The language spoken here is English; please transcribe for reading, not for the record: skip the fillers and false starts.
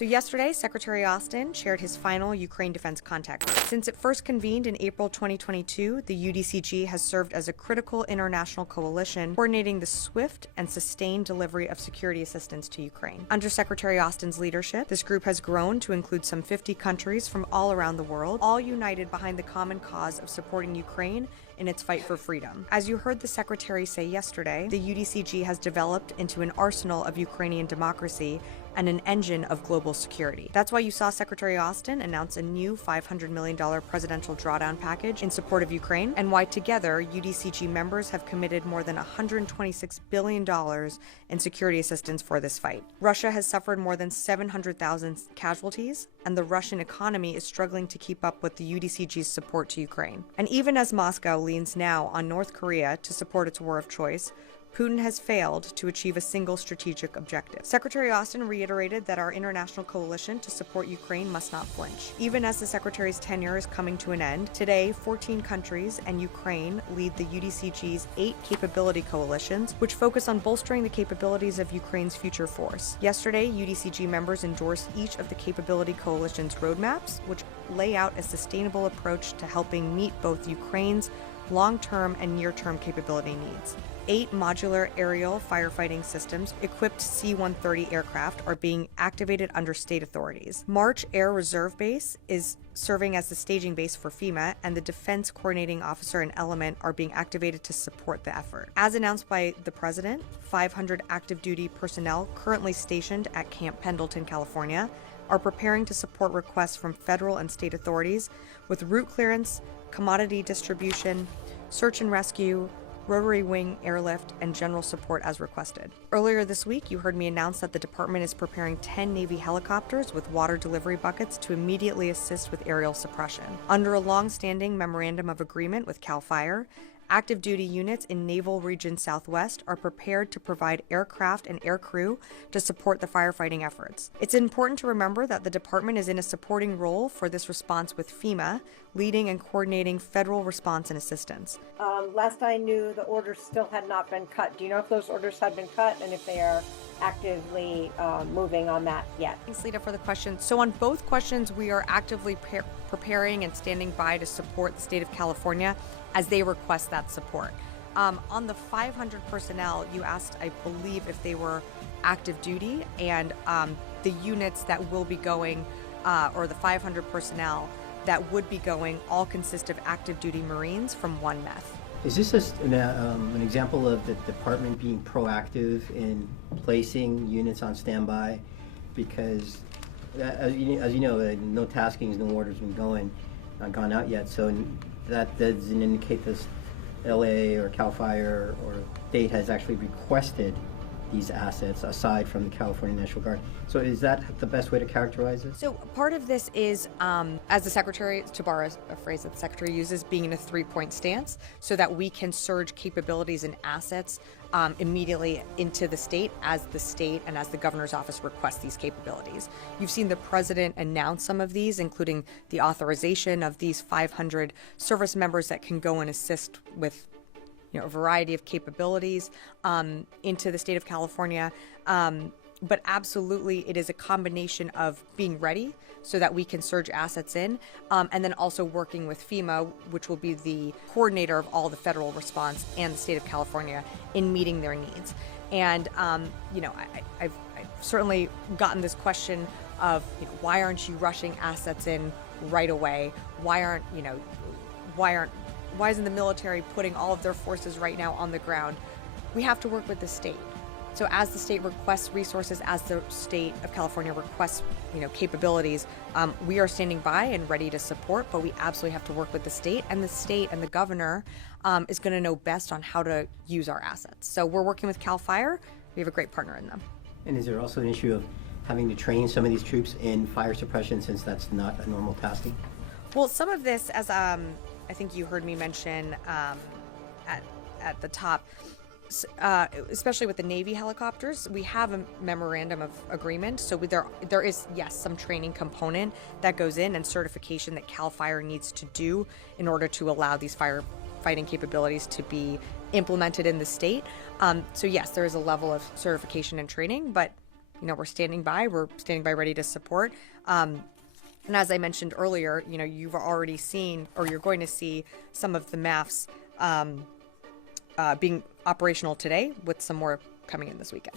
So yesterday, Secretary Austin shared his final Ukraine defense contact. Since it first convened in April 2022, the UDCG has served as a critical international coalition coordinating the swift and sustained delivery of security assistance to Ukraine. Under Secretary Austin's leadership, this group has grown to include some 50 countries from all around the world, all united behind the common cause of supporting Ukraine in its fight for freedom. As you heard the Secretary say yesterday, the UDCG has developed into an arsenal of Ukrainian democracy and an engine of global security. That's why you saw Secretary Austin announce a new $500 million presidential drawdown package in support of Ukraine, and why together UDCG members have committed more than $126 billion in security assistance for this fight. Russia has suffered more than 700,000 casualties, and the Russian economy is struggling to keep up with the UDCG's support to Ukraine. And even as Moscow leans now on North Korea to support its war of choice, Putin has failed to achieve a single strategic objective. Secretary Austin reiterated that our international coalition to support Ukraine must not flinch. Even as the Secretary's tenure is coming to an end, today 14 countries and Ukraine lead the UDCG's 8 capability coalitions, which focus on bolstering the capabilities of Ukraine's future force. Yesterday, UDCG members endorsed each of the capability coalition's roadmaps, which lay out a sustainable approach to helping meet both Ukraine's long-term and near-term capability needs. 8 modular aerial firefighting systems equipped C-130 aircraft are being activated under state authorities. March Air Reserve Base is serving as the staging base for FEMA, and the Defense Coordinating Officer and Element are being activated to support the effort. As announced by the President, 500 active duty personnel currently stationed at Camp Pendleton, California, are preparing to support requests from federal and state authorities with route clearance, commodity distribution, search and rescue, rotary wing airlift, and general support as requested. Earlier this week, you heard me announce that the department is preparing 10 Navy helicopters with water delivery buckets to immediately assist with aerial suppression. Under a long-standing memorandum of agreement with CAL FIRE, active duty units in Naval Region Southwest are prepared to provide aircraft and aircrew to support the firefighting efforts. It's important to remember that the department is in a supporting role for this response with FEMA, leading and coordinating federal response and assistance. Last I knew, the orders still had not been cut. Do you know if those orders had been cut and if they are actively moving on that yet? Thanks, Lita, for the question. So on both questions, we are actively preparing and standing by to support the state of California as they request that support. On the 500 personnel, you asked, I believe, if they were active duty, and the units that will be going, or the 500 personnel that would be going, all consist of active duty Marines from one MEF. Is this an example of the department being proactive in placing units on standby? Because, as you know, no taskings, no orders been not gone out yet. So that doesn't indicate this LA or CAL FIRE or state has actually requested these assets aside from the California National Guard. So is that the best way to characterize it? So part of this is, as the Secretary, to borrow a phrase that the Secretary uses, being in a 3-point stance so that we can surge capabilities and assets immediately into the state as the Governor's Office requests these capabilities. You've seen the President announce some of these, including the authorization of these 500 service members that can go and assist with a variety of capabilities into the state of California. But absolutely, it is a combination of being ready so that we can surge assets in, and then also working with FEMA, which will be the coordinator of all the federal response, and the state of California in meeting their needs. And, I've certainly gotten this question of, why aren't you rushing assets in right away? Why isn't the military putting all of their forces right now on the ground? We have to work with the state. So as the state requests resources, as the state of California requests, capabilities, we are standing by and ready to support, but we absolutely have to work with the state and the governor is going to know best on how to use our assets. So we're working with CAL FIRE. We have a great partner in them. And is there also an issue of having to train some of these troops in fire suppression since that's not a normal tasking? Well, some of this, as I think you heard me mention at the top, especially with the Navy helicopters, we have a memorandum of agreement. So there is, yes, some training component that goes in and certification that CAL FIRE needs to do in order to allow these firefighting capabilities to be implemented in the state. So yes, there is a level of certification and training, but we're standing by. We're standing by ready to support. And as I mentioned earlier, you've already seen, or you're going to see, some of the MAFs being operational today, with some more coming in this weekend.